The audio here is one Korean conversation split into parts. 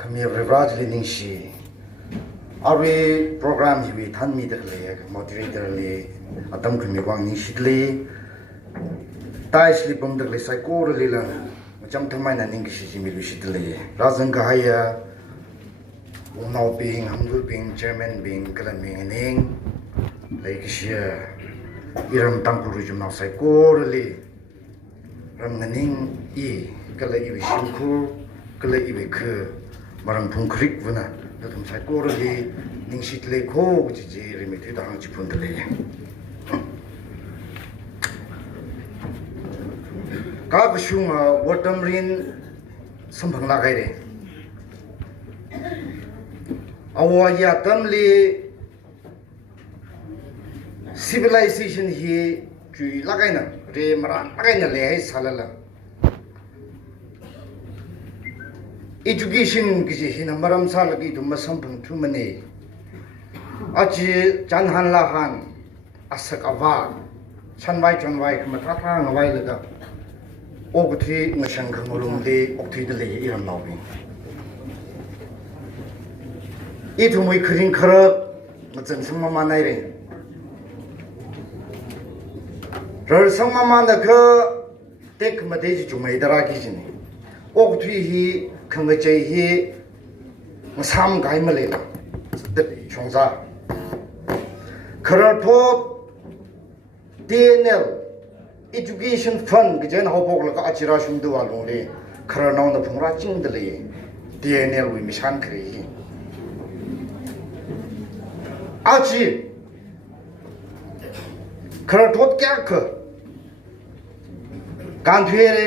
kami revraj lening shi awe program hi than mi dak le moderator le atam kami wang ni shi le tai sli pom dak le sai ko le la macam thamai na ning shi mi lu shi le razan ka haya unau being hamdul being chairman being kalam being ning like shi iram tangkuru jum na sai ko le ram nganing I kala I shinku kala I ke marang pungkrik vuna datum sai ko le ning shit le ko ji ji ri mi tu da hang chi pun le ka bshung watam rin samphang la gai re awa ya tam le civilization hi chu la gai na re maran la gai na le hai salala education kisi hina maram sal ki tu masamphang thu mane achi chanhan la han asak awa chanwai kama tha tha ngawai la ka ogthi ngashang khangolum le ogthi de le iram lawi I thu moi khring khara machan samma ma nai re rar samma ma na kha tek ma de ji chumai dara ki jini ogthi hi khangachai hi masam gai ma le la de chongza khara tho TNL education fund gen ho bok la ka achira shum du wa long le khara naw na phungra ching de le TNL wi mishan khre hi achi khara thot kya kha kan thwere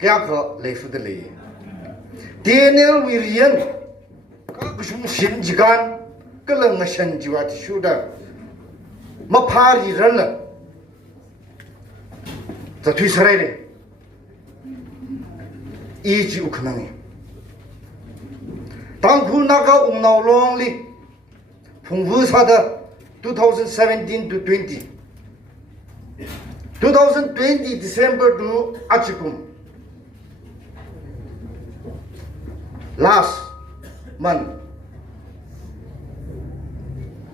kya kha le fu de le TNL wi rian ka shum shin jigan kalang na shan jiwa ti shuda ma phari ran la za thui sarai re I ji ukhnang tang khu na ka ungnaw long li phungwu sa da 2017 to 20 2020 December to achikum last month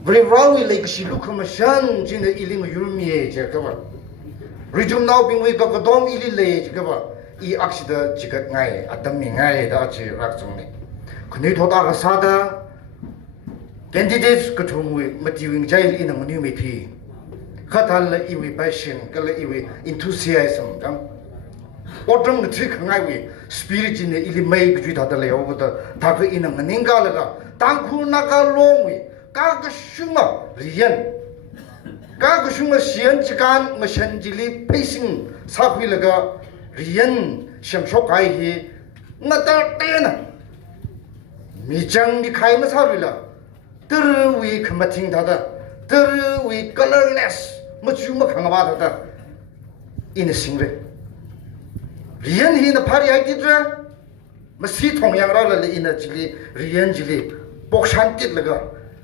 very wrongly like she look commission jin the iling yurmi je ka ba rijum now bing we ka dom ili le je ba I aksida jigat ngai adam mi ngai da chi rak chung ne khni thoda ga sa da candidates ka thum we matiwing jail in ang new methi khatal la I we passion kala I we enthusiasm dam otram the trick ngai we spirit in ili mai gju da da le over da ta ka in ang ninga la ga tang khu na ka long we ka ga shuma rian ka ga shuma sian chikan ma shan jili facing sa phi la ga rian sham shok ai hi na ta te na mi chang mi khai ma sa ri la ter we khamathing da da ter we colorless ma chu ma khang ba da da in singre rian hi na phari ai ti dra ma si thong yang ra la in jili rian jili bok shan tit la ga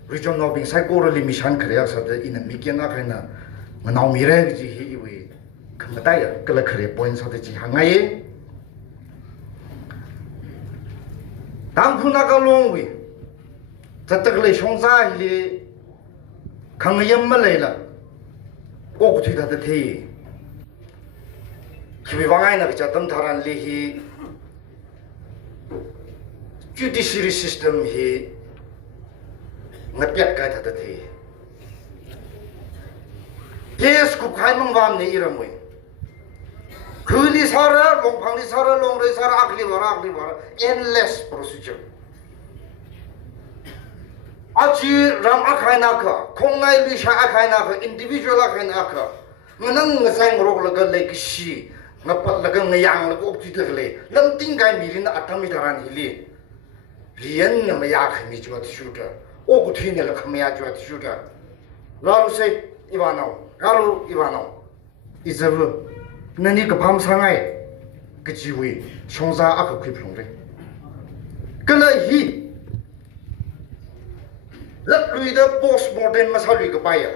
region no bing sai ko ri mission khre sa da in mi kya na khai na ma naw mi re ji hi we khamatai ya kala khre point sa da ji hangai dang khu na ka long we tatak le shongza li khang yam ma le la ok thi da the ki wangai na cha tam tharan li hi judiciary system hi ngapyak ka da the yes ku khai mang wam ne iram we khuli sara long phang li sara long re sara akli wara endless procedure achi ram akhai na kha khongai li sha akhai na kha individual akhai na kha nganang ngasang rok la ga le ki shi ngapat la ga ngayang la ko ti de le lam ting gai mi rin atami daran hi li rian na ma ya khami chwa ti shu da o ku thi ne la khama ya chwa ti shu da la lu se iwanao galu iwanao izabu nani ka pham sangai ka ji wi shongza akha khwi phlong re kala hi lak lui da post modern masali ka paya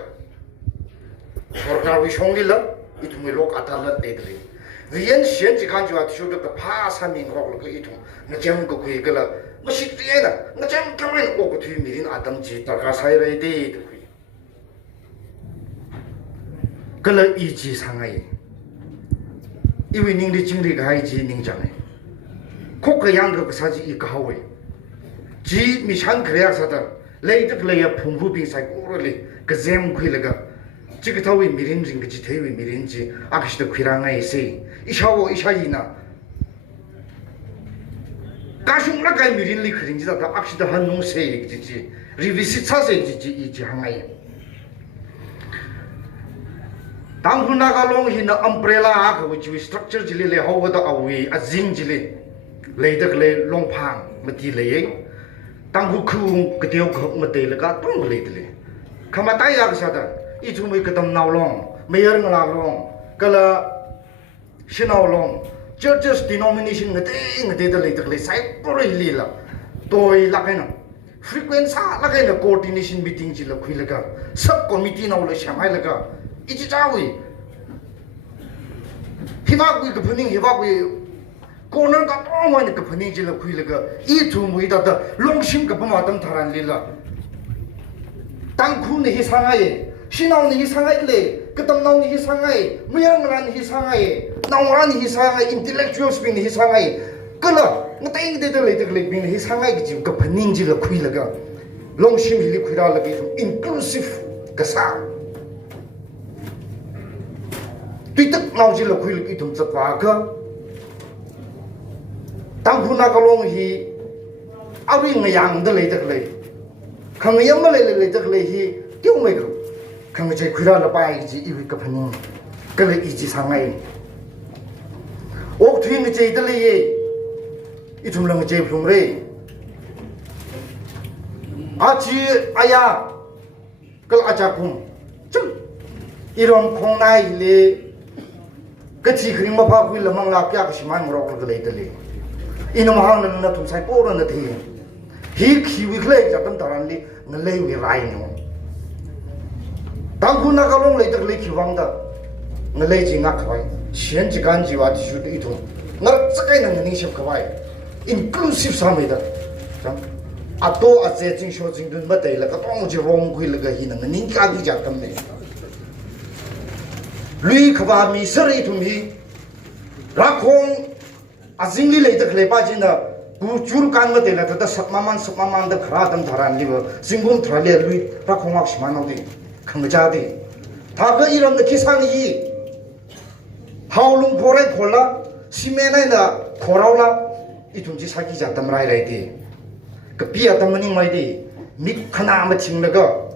सरकार विशोंगिला इतुमि लोक अदालत देदरे rayon Shane जिखान जुआ तिशु द पा सामिंग रोक लक इतु नजम को कुई गला masitiyena ngacham kamay ogo thuy mirin adam ji taka sayray de kala iji sangay iwi ningri chingri gai ji ningjangay kokka yang saji I kahawe ji mishan kriya sadar leidak leya phumbu bi sai korole gazem khuilaga chigthawi mirin ring ji thewi mirin ji akishda khiranga ise ishawo ishayina 가슝 나가이 미린리 그린지다 다 악시다 한 농세 지지 리비시 차세 지지 이지 항아이 당후 나가롱 히나 엄브레라 하고 지 스트럭처 질레 하고도 아위 아징 질레 레이덕레 롱팡 머티 레이 당후 크 그대오 그 머데르가 똥 레이들레 카마타이 약사다 이 주무이 그담 나올롱 메여르 나올롱 깔라 신나올롱 churches denomination ngate da leitak le sai pore lila toi lakaina frequent sa lakaina coordination meeting ji la khuilaga sub committee na le shamai laga ichi chawi hibagui ka phuning hibagui corner ka tongwa ne ka phuning ji la khuilaga I thu mui da longshim ka pama dam tharan lila tangkhu ne hi sangai 신나오는 이 상하이래 그땀 나오는 이 상하이 무양란 이 상하이 나오란 이 상하이 인텔렉추얼 스피는 이 상하이 끌어 땡이 되들래 빈 이 상하이 지금 그 번닝지를 쿠이라가 롱심 힐리 쿠이라라가 좀 인클루시브 가사 뒤득 나오지를 쿠이를 좀 잡아가 당분나가 롱히 아윙의 양들래 되들래 강여물래 되들래 히 띄우메고 강제 그라라 바이지 이위가 파는 그래 이지 상하이 옥 뒤에 제이들이 이 좀랑 제 품래 아지 아야 그 아자kum 좀 이런 콩나이리 그치 그림 뭐 파고 일로 막라 깍시만 뭐라고 그래들이 이놈 하는 나 좀 살 뽀르는 데 히 키위 클레 잡던 다란리 늘레위 라이노 당구 나가롱 레이덕 레이키 왕다 늘레지 나카와이 시엔지 간지와 디슈도 이통 나 짝아이는 닝십 카와이 인클루시브 사메다 참 아또 아제징 쇼징든 마데이라가 똥지 롱 구일가 히는 닝까디 잡담네 루이 카바 미서리 tumhi 라콩 아징리 레이덕 레바지나 부줄 간거 되나 다 삭마만 다 khradam dharan libo singum thrale lui rakhong akshmanodi 강자디 다그 이런 기상이 하울롱 보레 콜라 시메나이나 코라올라 이 둥지 사기 잡담 라이라이디 그 비야 담머닝 마이디 믹 하나마 칭나가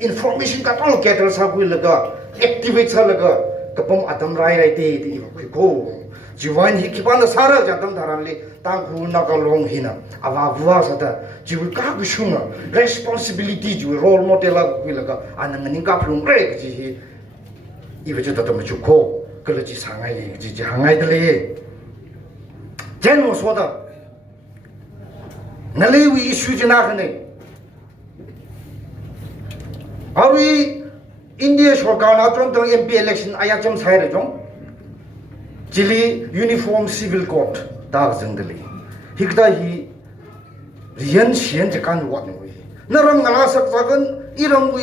인포메이션 같은 게들 사고 일러가 액티베이트 살라가 그봄 아담 라이라이디 이거 지원 히키반의 사라 잡담 다란리 땅구 나가롱 히나 아바부아사다 지울 까고 슝아 레스폰시빌리티 주 롤 모델하고 그러가 아는 까플롱 그래 그지 이거저도 좀 좋고 그러지 상하이 그지 항아이들이 젠모 소다 날레위 이슈지 나가네 아위 인디아 쇼가나 좀더 MP election 아야 좀 사이래 좀 Chile Uniform Civil Code 다 정들이 히그다 히 리언 시엔 제간 왔는 거지 너랑 나라서 작은 이런 거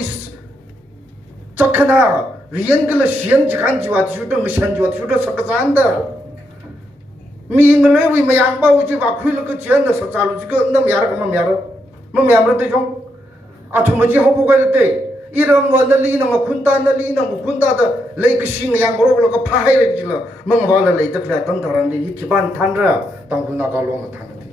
적하나 리언 그 시엔 제간 지와 주도 시엔 지와 주도 석자한다 미인을 왜 양바우지 와 그걸 그 지연의 석자로 지금 너무 야라 되죠 아 도무지 허보가 때 이런 거 날리는 거 군다 날리는 거 군다다 레이크 싱 양으로 그 파해를 질러 멍발을 레이드 그래 던더란데 이 기반 탄라 당군나가 롱 탄데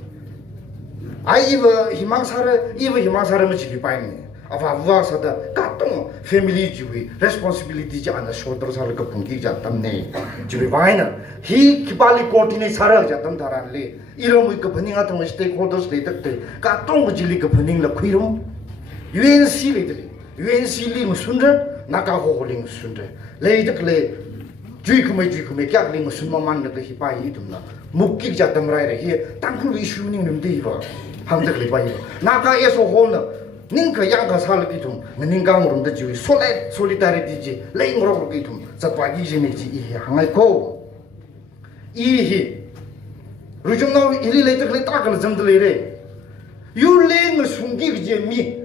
아이브 희망사를 지기 빠이네 아파 우아서다 까똥 패밀리 주의 레스폰시빌리티 지 안다 쇼더 살 거 분기 잡담네 주의 바이나 히 기발리 코티네 사를 잡담다란리 이런 거 분닝 같은 거 스테이크홀더스 레이드 까똥 거 질리 거 분닝 라 퀴름 UNC 레이드 UNC 링 순데 나가고 링 순데 레이드클레 주이크메 깍링 순마만 그 히바이 dum나 묵기 잡담라이레 히 땅쿨 이슈닝 님데 이바 함득리 바이 나가에서 홀나 닝가 양가 살기 좀 닝강으로도 주의 솔리다리티지 레잉으로 그게 좀 자빠기지니지 이 항아이코 이히 루좀나 일리 레이드클레 딱을 점들이래 율링을 숨기지 미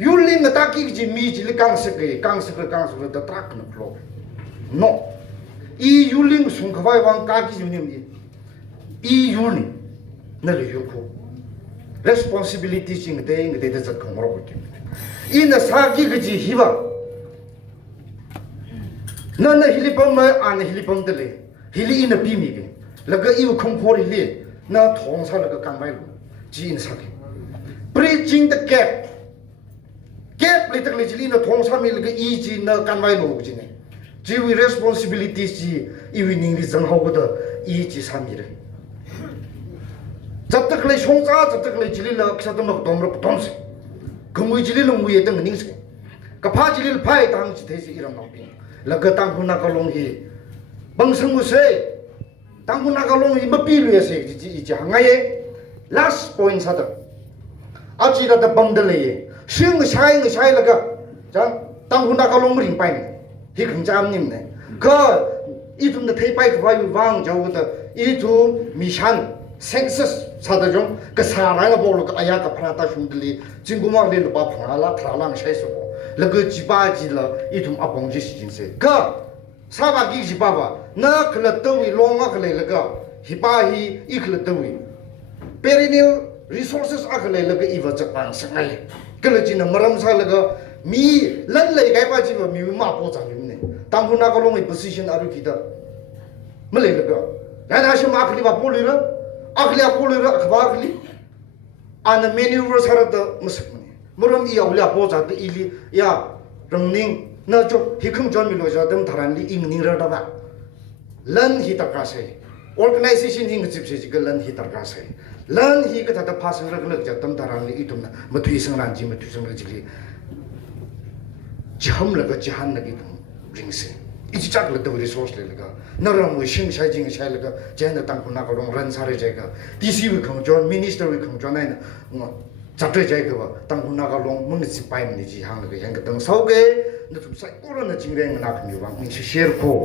율링을 닦이지 미지 강석에 더 닦는 플로 노 이 율링 숨가봐야 왕 까기 주님이 이 율링 나를 요구 responsibility 징 대인 대대 작성 뭐라고 있지 이나 사기 그지 희바 나는 힐리범만 안 힐리범들래 힐리 이나 비미게 라가 이거 컴포리리 나 통사라가 강바이로 지인 사기 bridging the gap gap literally jilina thongsa mil ga I ji na kanwai lo ji ne ji we responsibilities ji evening ri jang ho da I ji sa mi re jab tak le shong sa jab tak le jilina ksa dom dom ro dom se gumui jilina mu ye dang ning se ka pha jilil phai dang ji the si iram no pi la ga tang huna ka long hi bang sang mu se tang huna ka long hi ma pi lu se ji ji hang ye last point sa da 아지 다 범들래 싱 샤이 라가 자 당군다 갈롱ring 빠이 히 긍자암님네 그 이tum의 태바이 과유 왕 저거다 이두 미산 섹스 사다 좀그 사랑을 보러 그 아야가 프라타 슌들리 진구마를 봐 프라라 트라랑 샤이스고 그 지바지라 이tum 아봉지 시진세 그 사바기 지바바 나 클럽더위 롱아 클레가 히바히 이 클럽더위 페리닐 resources akhle laga iwa chapang sangai kalajina maram sa laga mi lan lai gai ba ji mi ma po cha ni tambu na ka long position aru kita male laga ya na shi ma khli ba po lira akhli po lira akhba khli an maneuver sara da musak ni muram I awla po cha de ili ya rangning na jo hikhum jon mi lo ja dam tharan li ing ning ra da ba lan hi ta ka se organization hing chip se ji ga lan hi ta ka se lan hi ka ta pasang ra ga ja tam taran li itum na mathui sang ran ji mathui sang ra ji li jam la ga jahan na gi ring se I ji chak la da resource le ga na ra mo shing shai jing shai la ga jan na tang ku na ka rong ran sa re ja ga dc wi khong jon minister wi khong jon na ngo chap re ja ga ba tang ku na ka rong mung si pai ni ji hang la ga yang ga dang sau ge na tu sai ko ra na jing reng na khmi wang ni share ko